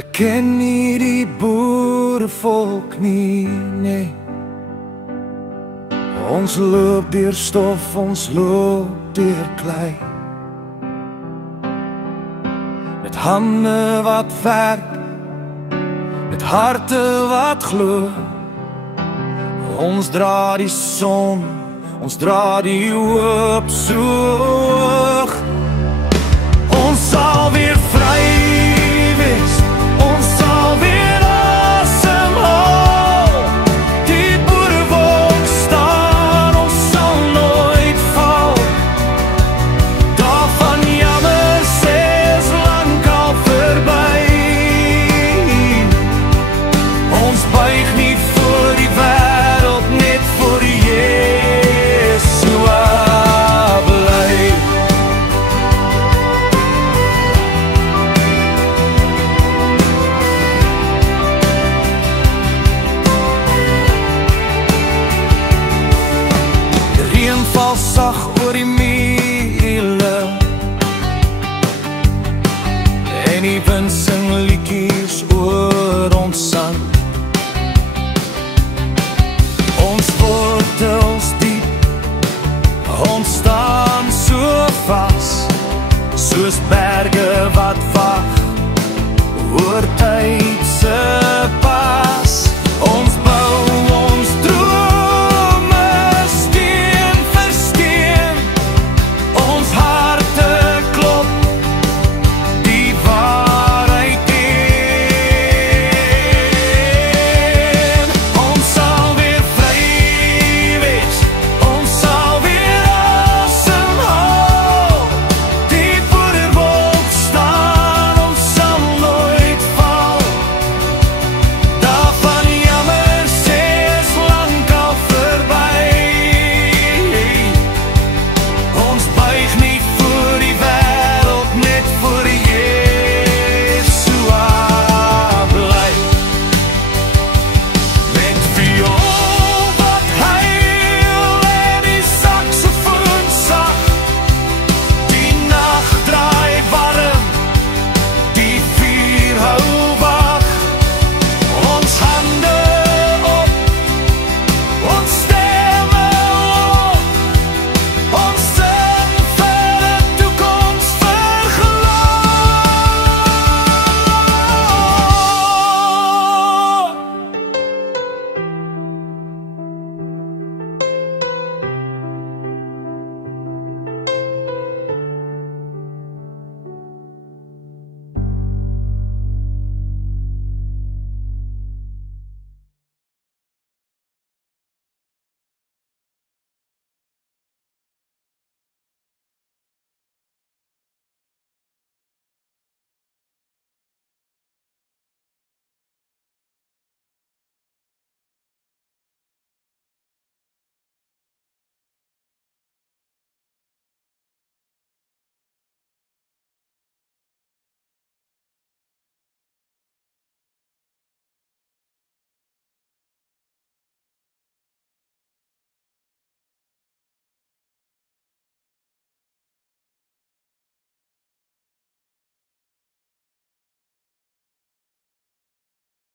Hulle ken nie die boerevolk nie, nee. Ons loop deur stof, ons loop deur klei. Met hande wat werk, met harte wat glo. Ons dra die son, ons dra die hoop so hoog. Ons sal weer vry wees, ons sal weer asemhaal. Die boerewolk staan, ons sal nooit val. Daarvan jammer sê is lang al verby. Ons buig nie